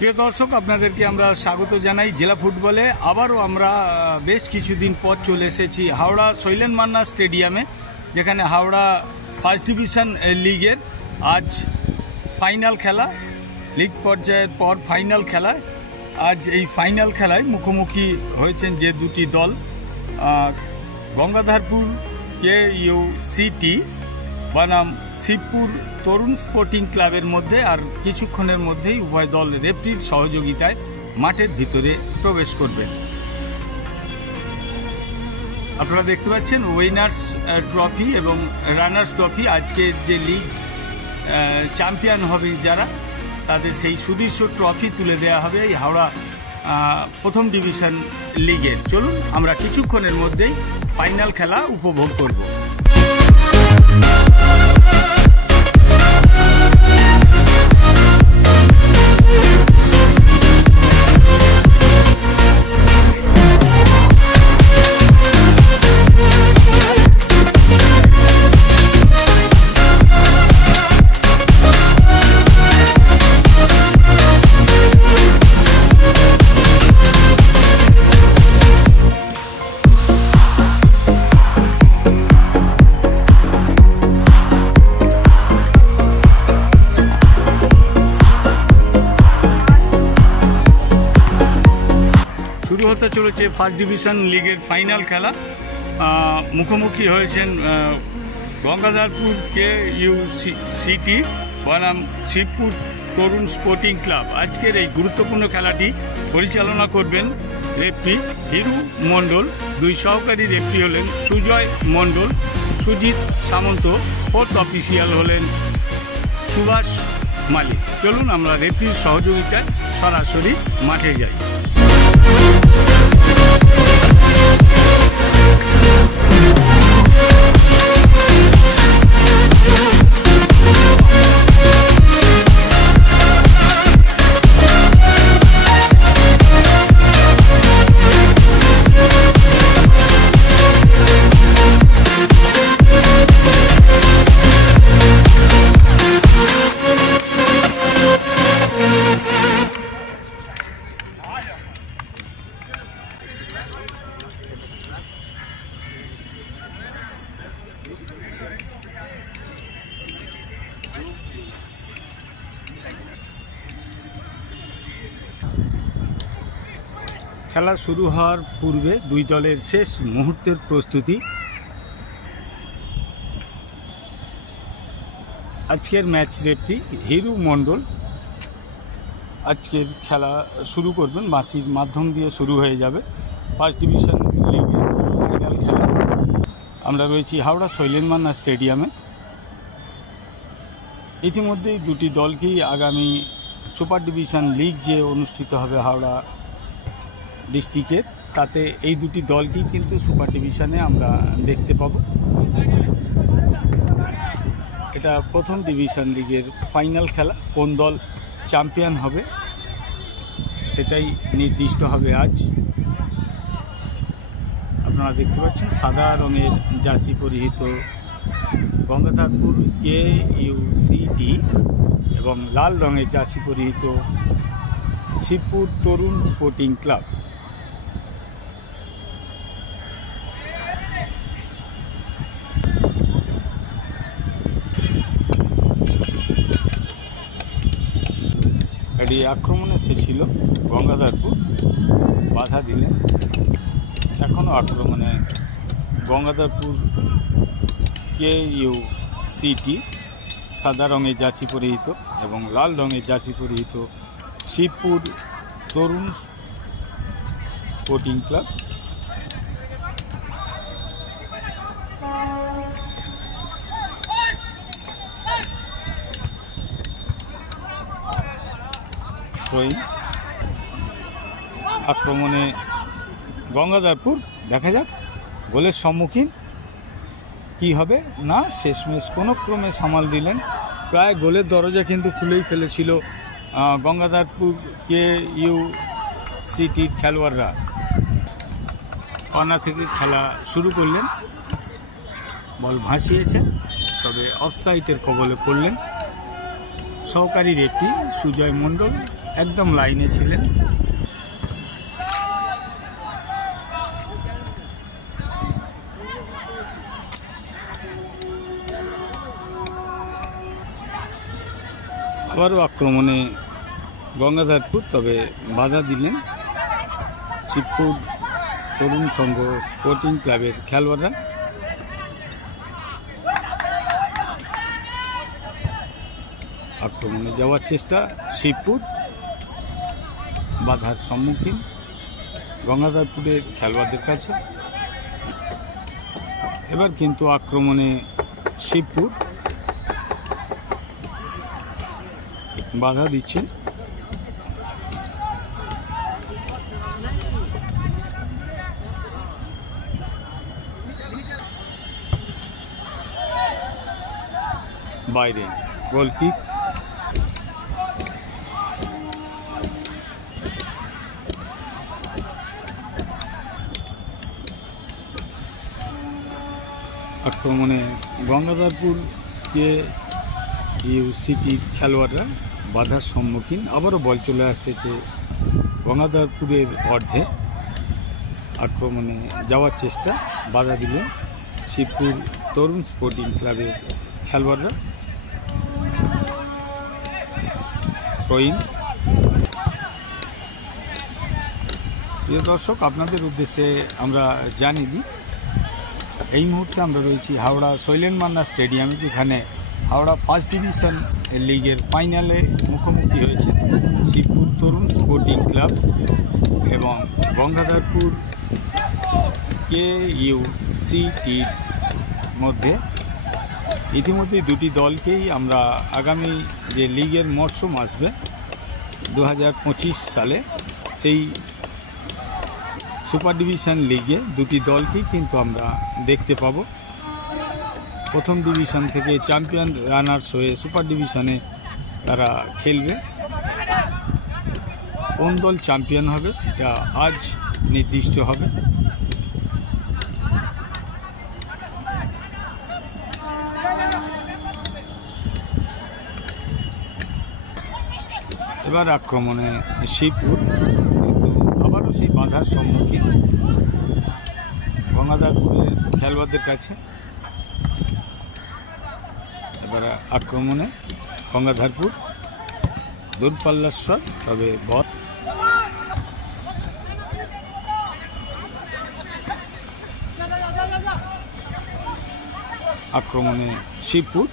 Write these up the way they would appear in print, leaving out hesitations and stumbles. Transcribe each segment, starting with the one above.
প্রিয় দর্শক, আপনাদেরকে আমরা স্বাগত জানাই জেলা ফুটবলে। আবারও আমরা বেশ কিছুদিন পর চলে এসেছি হাওড়া শৈলেন মান্না স্টেডিয়ামে, যেখানে হাওড়া ফার্স্ট ডিভিশন লিগের আজ ফাইনাল খেলা, লিগ পর্যায়ের পর ফাইনাল খেলায় আজ এই ফাইনাল খেলায় মুখোমুখি হয়েছেন যে দুটি দল, গঙ্গাধারপুর KUCT বনাম শিবপুর তরুণ স্পোর্টিং ক্লাবের মধ্যে। আর কিছুক্ষণের মধ্যেই উভয় দল রেফরির সহযোগিতায় মাঠের ভিতরে প্রবেশ করবেন। আপনারা দেখতে পাচ্ছেন উইনার্স ট্রফি এবং রানার্স ট্রফি, আজকের যে লিগ চ্যাম্পিয়ন হবে যারা, তাদের সেই সুদৃশ্য ট্রফি তুলে দেওয়া হবে এই হাওড়া প্রথম ডিভিশন লিগের। চলুন আমরা কিছুক্ষণের মধ্যেই ফাইনাল খেলা উপভোগ করব। হতে চলেছে ফার্স্ট ডিভিশন লিগের ফাইনাল খেলা। মুখোমুখি হয়েছেন গঙ্গাধারপুর KUCT বনাম শিবপুর তরুণ স্পোর্টিং ক্লাব। আজকের এই গুরুত্বপূর্ণ খেলাটি পরিচালনা করবেন রেফরি হিরু মণ্ডল, দুই সহকারী রেফরি হলেন সুজয় মণ্ডল, সুজিত সামন্ত, ফোর্থ অফিসিয়াল হলেন সুভাষ মালিক। চলুন আমরা রেফরির সহযোগিতায় সরাসরি মাঠে যাই। খেলা শুরু হওয়ার পূর্বে দুই দলের শেষ মুহূর্তের প্রস্তুতি। আজকের ম্যাচ রেফরি হিরু মণ্ডল আজকের খেলা শুরু করবেন, বাঁশির মাধ্যম দিয়ে শুরু হয়ে যাবে ফার্স্ট ডিভিশন লিগের ফাইনাল খেলা। আমরা রয়েছি হাওড়া শৈলেন মান্না স্টেডিয়ামে। ইতিমধ্যেই দুটি দলকেই আগামী সুপার ডিভিশন লিগ যে অনুষ্ঠিত হবে হাওড়া ডিস্ট্রিক্টের, তাতে এই দুটি দলকেই কিন্তু সুপার ডিভিশনে আমরা দেখতে পাব। এটা প্রথম ডিভিশন লিগের ফাইনাল খেলা, কোন দল চ্যাম্পিয়ন হবে সেটাই নির্দিষ্ট হবে আজ। আপনারা দেখতে পাচ্ছেন সাদা রঙের জার্সি পরিহিত গঙ্গাধারপুর KUCT এবং লাল রঙের জার্সি পরিহিত শিবপুর তরুণ স্পোর্টিং ক্লাব। এটি আক্রমণে এসেছিল গঙ্গাধারপুর, বাধা দিলেন। এখনও আক্রমণে গঙ্গাধারপুর KUCT, সাদা রঙের জার্সি পরিহিত এবং লাল রঙের জার্সি পরিহিত শিবপুর তরুণ স্পোর্টিং ক্লাব। আক্রমণে গঙ্গাধারপুর, দেখা যাক গোলের সম্মুখীন কি হবে না। শেষমেশ কোনো ক্রমে সামাল দিলেন, প্রায় গোলের দরজা কিন্তু খুলেই ফেলেছিল গঙ্গাধারপুর KUCTর খেলোয়াড়রা। কর্নার থেকে খেলা শুরু করলেন, বল ভাসিয়েছেন, তবে অফসাইডের কবলে পড়লেন সহকারী রেফারি সুজয় মণ্ডল একদম লাইনে ছিলেন। আবারও আক্রমণে গঙ্গাধরপুর, তবে বাধা দিলেন শিবপুর তরুণ সংঘ স্পোর্টিং ক্লাবের খেলোয়াড়রা। আক্রমণে যাওয়ার চেষ্টা শিবপুর, বাধার সম্মুখীন গঙ্গাধরপুরের খেলোয়াড়দের কাছে। এবার কিন্তু আক্রমণে শিবপুর বাধা দিচ্ছেন। বাইরে গোল কিক। আক্রমণে গঙ্গাধরপুর KUCTর খেলোয়াড়রা বাধার সম্মুখীন। আবারও বল চলে আসছে গঙ্গাধরপুরের অর্ধে। আক্রমণে যাওয়ার চেষ্টা, বাধা দিলেন শিবপুর তরুণ স্পোর্টিং ক্লাবের খেলোয়াড়রা। থ্রোইন। প্রিয় দর্শক, আপনাদের উদ্দেশ্যে আমরা জানিয়ে দিই, এই মুহূর্তে আমরা রয়েছি হাওড়া শৈলেন মান্না স্টেডিয়ামে, যেখানে হাওড়া ফার্স্ট ডিভিশন লিগের ফাইনালে মুখোমুখি হয়েছে শিবপুর তরুণ স্পোর্টিং ক্লাব এবং গঙ্গাধরপুর KUCTর মধ্যে। ইতিমধ্যে দুটি দলকেই আমরা আগামী যে লিগের মরশুম আসবে 2025 সালে, সেই সুপার ডিভিশন লিগে দুটি দলকেই কিন্তু আমরা দেখতে পাব। প্রথম ডিভিশন থেকে চ্যাম্পিয়ন রানার্স হয়ে সুপার ডিভিশনে তারা খেলবে। কোন দল চ্যাম্পিয়ন হবে সেটা আজ নির্দিষ্ট হবে। এবার আক্রমণে শিবপুর, কিন্তু আবারও সেই বাধার সম্মুখীন গঙ্গাধরপুরের খেলোয়াড়দের কাছে। এবার আক্রমণে গঙ্গাধরপুর দূরপাল্লার শট, তবে বল আক্রমণে শিবপুর।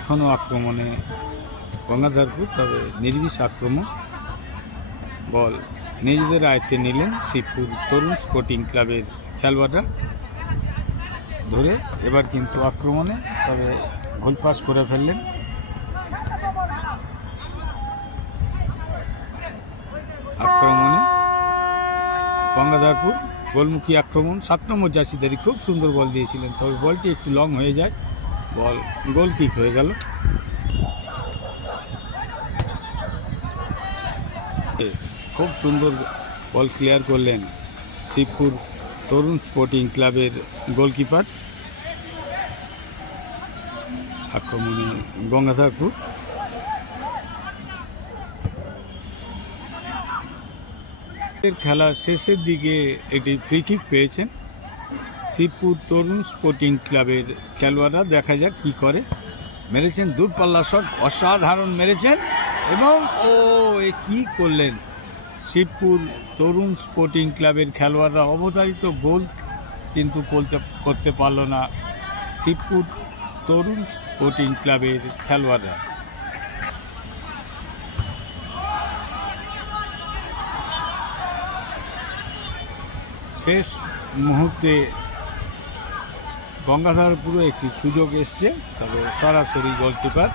এখনও আক্রমণে গঙ্গাধরপুর, তবে নির্বিষ আক্রমণ। বল নিজেদের আয়ত্তে নিলেন শিবপুর তরুণ স্পোর্টিং ক্লাবের খেলোয়াড়রা ধরে। এবার কিন্তু আক্রমণে, তবে গোল পাস করে ফেললেন। আক্রমণে গঙ্গাধরপুর গোলমুখী আক্রমণ। 7 নম্বর জার্সিধারী খুব সুন্দর বল দিয়েছিলেন, তবে বলটি একটু লং হয়ে যায়, বল গোল কিক হয়ে গেল। খুব সুন্দর বল ক্লিয়ার করলেন শিবপুর তরুণ স্পোর্টিং ক্লাবের গোলকিপার। আক্রমণে গঙ্গাধরপুর। খেলা শেষের দিকে একটি ফ্রি কিক পেয়েছেন শিবপুর তরুণ স্পোর্টিং ক্লাবের খেলোয়াড়রা। দেখা যাক কি করে। মেরেছেন দূরপাল্লা শট, অসাধারণ মেরেছেন, এবং কি করলেন শিবপুর তরুণ স্পোর্টিং ক্লাবের খেলোয়াড়রা। অবধারিত গোল কিন্তু করতে পারল না শিবপুর তরুণ স্পোর্টিং ক্লাবের খেলোয়াড়রা। শেষ মুহূর্তে গঙ্গাধরপুরে একটি সুযোগ এসছে, তবে সরাসরি গোলকিপার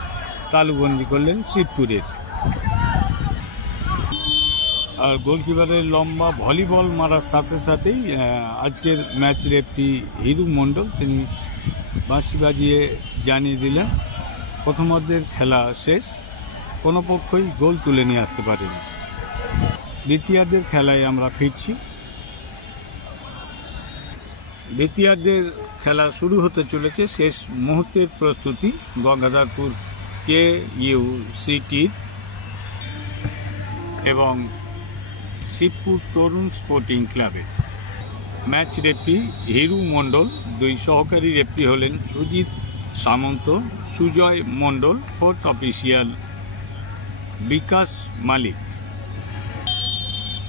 তালুবন্দি করলেন শিবপুরের। আর গোলকিপারের লম্বা ভলিবল মারার সাথে সাথেই আজকের ম্যাচ রেফারি হিরু মণ্ডল তিনি বাঁশি বাজিয়ে জানিয়ে দিলেন প্রথমার্ধের খেলা শেষ, কোনো পক্ষই গোল তুলে নিয়ে আসতে পারেনি। দ্বিতীয়ার্ধের খেলায় আমরা ফিরছি। দ্বিতীয়ার্ধের খেলা শুরু হতে চলেছে, শেষ মুহূর্তের প্রস্তুতি গঙ্গাধরপুর KUCTর এবং শিবপুর তরুণ স্পোর্টিং ক্লাবের। ম্যাচ রেফারি হিরু মণ্ডল, দুই সহকারী রেফারি হলেন সুজিত সামন্ত, সুজয় মণ্ডল, ফোর্থ অফিসিয়াল বিকাশ মালিক।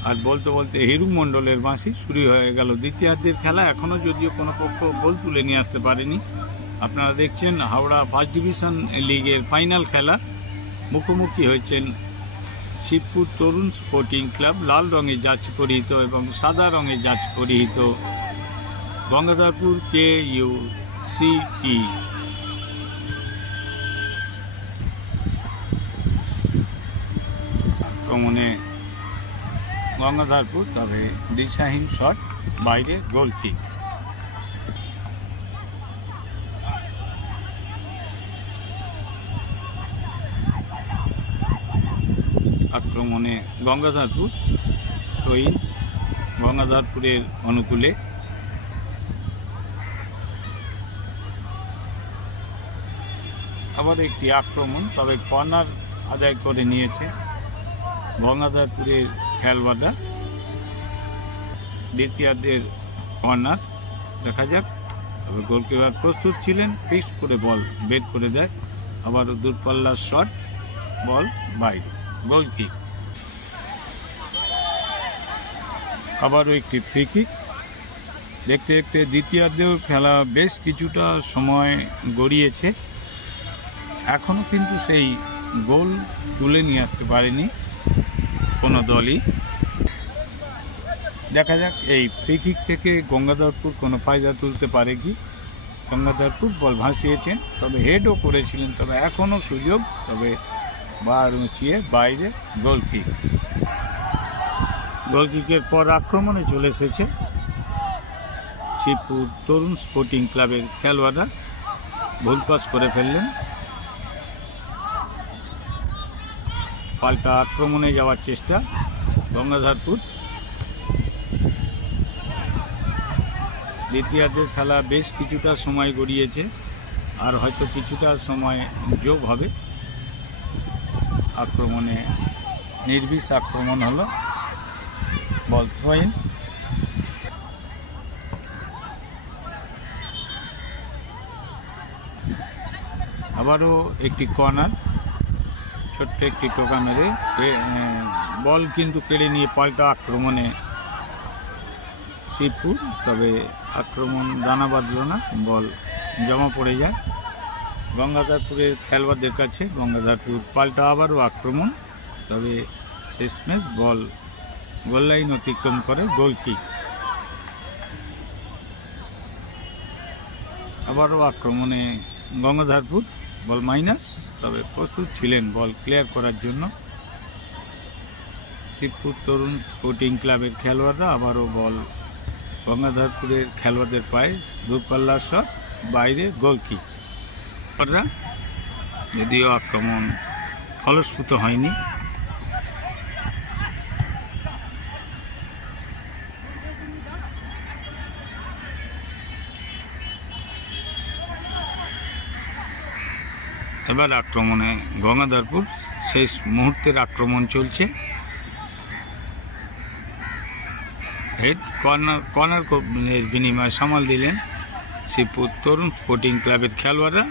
আর বলতে বলতে হিরু মণ্ডলের বাঁশি শুরু হয়ে গেল দ্বিতীয়ার্ধের খেলা। এখনও যদিও কোনো পক্ষ গোল তুলে নিয়ে আসতে পারেনি। আপনারা দেখছেন হাওড়া ফার্স্ট ডিভিশন লিগের ফাইনাল খেলা, মুখোমুখি হয়েছেন শিবপুর তরুণ স্পোর্টিং ক্লাব লাল রঙে জার্সি পরিহিত এবং সাদা রঙে জার্সি পরিহিত গঙ্গাধরপুর KUCT। আক্রমণে গঙ্গাধরপুর, তবে দিশাহীন শট, বাইরে গোল কিক। আক্রমণে গঙ্গাধরপুর, শহীদ গঙ্গাধরপুরের অনুকূলে। আবার একটি আক্রমণ, তবে কর্নার আদায় করে নিয়েছে গঙ্গাধরপুরের খেলোয়াড়রা। দ্বিতীয়ার্ধের কর্নার দেখা যাক, তবে গোলকিপার প্রস্তুত ছিলেন, ফিক্স করে বল বের করে দেয়। আবারও দূরপাল্লার শট, বল বাইরে, গোল কিক। আবারও একটি ফ্রি কিক। দেখতে দেখতে দ্বিতীয়ার্ধেও খেলা বেশ কিছুটা সময় গড়িয়েছে, এখনও কিন্তু সেই গোল তুলে নিয়ে আসতে পারেনি কোনো দলই। দেখা যাক এই ফ্রি কিক থেকে গঙ্গাধরপুর কোনো ফায়দা তুলতে পারে কি। গঙ্গাধরপুর বল ভাসিয়েছেন, তবে হেডও করেছিলেন, তবে এখনও সুযোগ, তবে বার উঁচিয়ে বাইরে, গোল কিক। গোল কিকের পর আক্রমণে চলে এসেছে শিবপুর তরুণ স্পোর্টিং ক্লাবের খেলোয়াড়রা, ভুল পাস করে ফেললেন। পাল্টা আক্রমণে যাওয়ার চেষ্টা গঙ্গাধরপুর। দ্বিতীয়ার্ধের খেলা বেশ কিছুটা সময় গড়িয়েছে, আর হয়তো কিছুটা সময় যোগ হবে। আক্রমণে নির্বিষ আক্রমণ হলো, বল থ্রোইন। আবারও একটি কর্নার, ছোট্ট একটি টোকা মেরে বল কিন্তু কেড়ে নিয়ে পাল্টা আক্রমণে শিবপুর, তবে আক্রমণ দানা বাঁধল না, বল জমা পড়ে যায় গঙ্গাধরপুরের খেলোয়াড়দের কাছে। গঙ্গাধরপুর পাল্টা আবারও আক্রমণ, তবে শেষমেশ বল গোল লাইন অতিক্রম করে, গোল কিক। আবারও আক্রমণে গঙ্গাধরপুর, বল মাইনাস, তবে প্রস্তুত ছিলেন বল ক্লিয়ার করার জন্য শিবপুর তরুণ স্পোর্টিং ক্লাবের খেলোয়াড়রা। আবারও বল গঙ্গাধরপুরের খেলোয়াড়দের পায়ে, দূরপাল্লার শট, বাইরে, গোল কিক। যদিও আক্রমণ ফলস্ফূর্ত হয়নি। এবার আক্রমণে গঙ্গাধরপুর, শেষ মুহূর্তের আক্রমণ চলছে। হেড কর্নার বিনিময়ে সামাল দিলেন শিবপুর তরুণ স্পোর্টিং ক্লাবের খেলোয়াড়রা।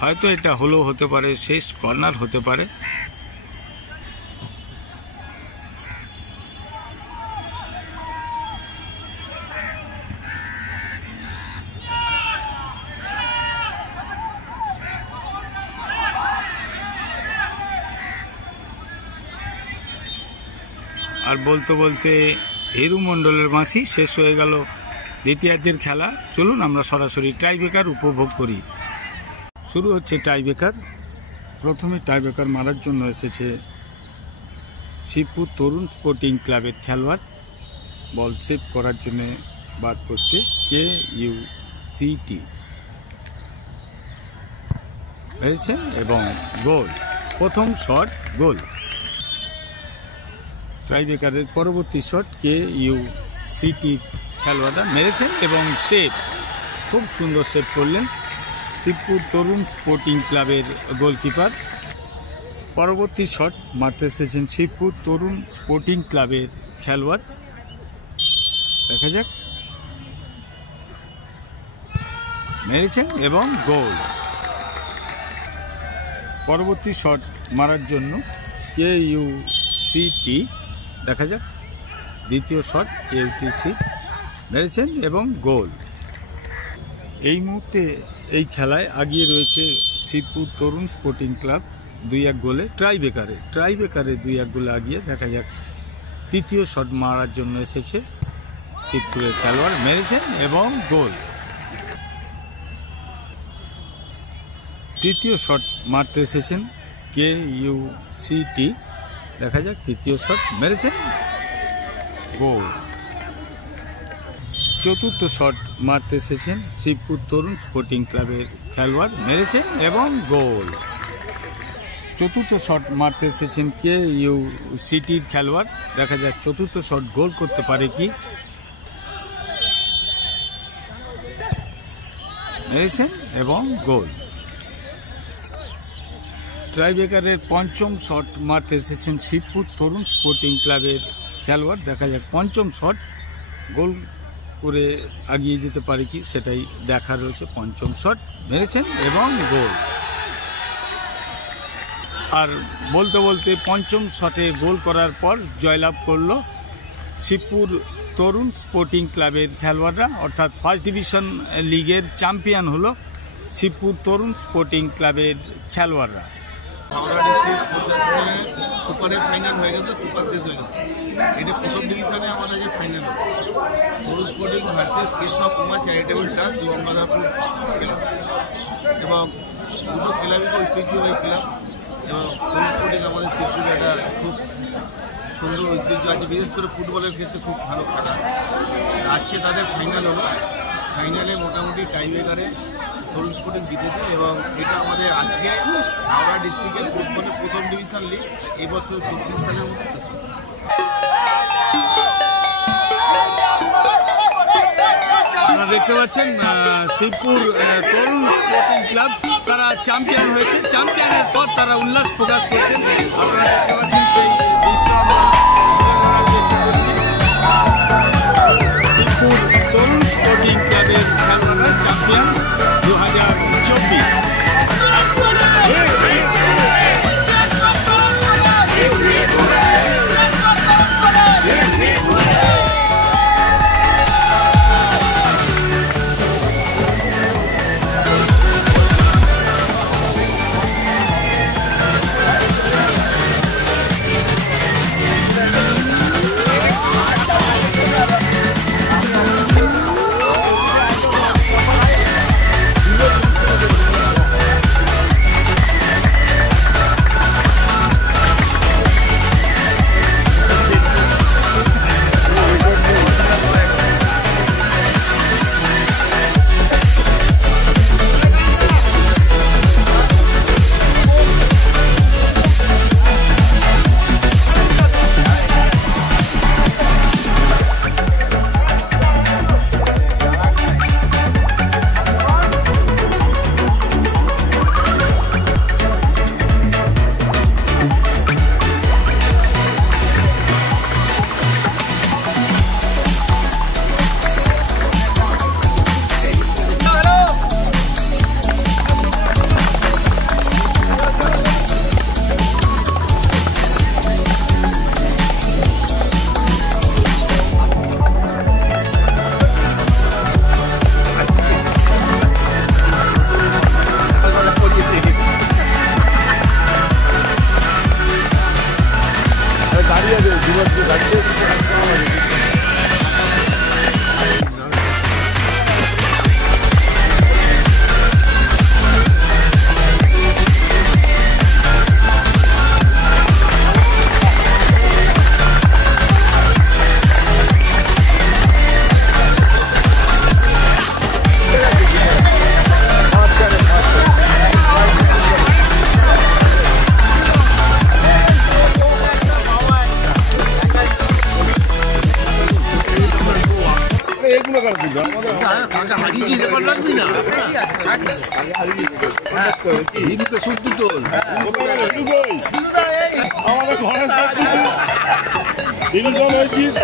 হয়তো এটা হলেও হতে পারে শেষ কর্নার হতে পারে। আর বলতে বলতে হিরু মণ্ডলের বাঁশি শেষ হয়ে গেল দ্বিতীয়ার্ধের খেলা। চলুন আমরা সরাসরি টাইব্রেকার উপভোগ করি। শুরু হচ্ছে টাইব্রেকার। প্রথমে টাইব্রেকার মারার জন্য এসেছে শিবপুর তরুণ স্পোর্টিং ক্লাবের খেলোয়াড় বল সেভ করার জন্য বার পোস্টে KUCT হয়েছে এবং গোল। প্রথম শট গোল। ট্রাইব্রেকারের পরবর্তী শট KUCT খেলোয়াড়রা মেরেছেন এবং সেভ, খুব সুন্দর সেভ করলেন শিবপুর তরুণ স্পোর্টিং ক্লাবের গোলকিপার। পরবর্তী শট মারতে এসেছেন শিবপুর তরুণ স্পোর্টিং ক্লাবের খেলোয়াড়, দেখা যাক, মেরেছেন এবং গোল। পরবর্তী শট মারার জন্য KUCT, দেখা যাক, দ্বিতীয় শট KUCT মেরেছেন এবং গোল। এই মুহূর্তে এই খেলায় আগিয়ে রয়েছে শিবপুর তরুণ স্পোর্টিং ক্লাব 2-1 গোলে। ট্রাইব্রেকারে 2-1 গোলে আগিয়ে। দেখা যাক, তৃতীয় শট মারার জন্য এসেছে শিবপুরের খেলোয়াড়, মেরেছেন এবং গোল। তৃতীয় শট মারতে এসেছেন KUCT, দেখা যাক, তৃতীয় শট মেরেছেন, গোল। চতুর্থ শট মারতে এসেছেন শিবপুর তরুণ স্পোর্টিং ক্লাবের খেলোয়াড়, মেরেছেন এবং গোল। চতুর্থ শট মারতে এসেছেন KUCTর খেলোয়াড়, দেখা যাক চতুর্থ শট গোল করতে পারে কি, মেরেছেন এবং গোল। ট্রাইব্রেকারের পঞ্চম শট মারতে এসেছেন শিবপুর তরুণ স্পোর্টিং ক্লাবের খেলোয়াড়, দেখা যাক পঞ্চম শট গোল করে এগিয়ে যেতে পারে কি, সেটাই দেখা রয়েছে। পঞ্চম শট মেরেছেন এবং গোল। আর বলতে বলতে পঞ্চম শটে গোল করার পর জয়লাভ করল শিবপুর তরুণ স্পোর্টিং ক্লাবের খেলোয়াড়রা, অর্থাৎ ফার্স্ট ডিভিশন লিগের চ্যাম্পিয়ন হলো শিবপুর তরুণ স্পোর্টিং ক্লাবের খেলোয়াড়রা। হাওড়া ডিস্ট্রিক্ট স্পোর্টস অ্যাসোসিয়েশনের সুপারের ফাইনাল হয়ে গেছে, সুপার শেষ হয়ে গেছে। এটা প্রথম ডিভিশনে আমাদের যে ফাইনাল হলো Tarun sporting versus Keshab Kumar charitable trust Gangadharpur club, এবং দুটো ক্লাবই ঐতিহ্যবাহী ক্লাব। এবং তরুণ স্পোর্টিং আমাদের শিবপুরে একটা খুব সুন্দর ঐতিহ্য আছে, বিশেষ করে ফুটবলের ক্ষেত্রে খুব ভালো খেলা। আজকে তাদের ফাইনাল হলো, ফাইনালে মোটামুটি টাইব্রেকারে তরুণ স্পোর্টিং জিতেছে এবং এটা আমাদের আজকে হাওড়া ডিস্ট্রিক্টের ফুটবলের প্রথম ডিভিশন লিগ এবছর 24 সালের মধ্যে শেষ হবে। আপনারা দেখতে পাচ্ছেন শিবপুর তরুণ স্পোর্টিং ক্লাব তারা চ্যাম্পিয়ন হয়েছে। চ্যাম্পিয়নের পর তারা উল্লাস প্রকাশ করছেন। আপনারা দেখতে পাচ্ছেন সেই দৃশ্য আমরা দেখানোর চেষ্টা করছি। শিবপুর তরুণ স্পোর্টিং ক্লাবের খেলোয়াড়রা চ্যাম্পিয়ন 2024। রাখিছি রেকর্ড রাখবি না হিরুকে শুদ্ধ তোল আমাদের ঘরে ডিভিশন হয়েছিস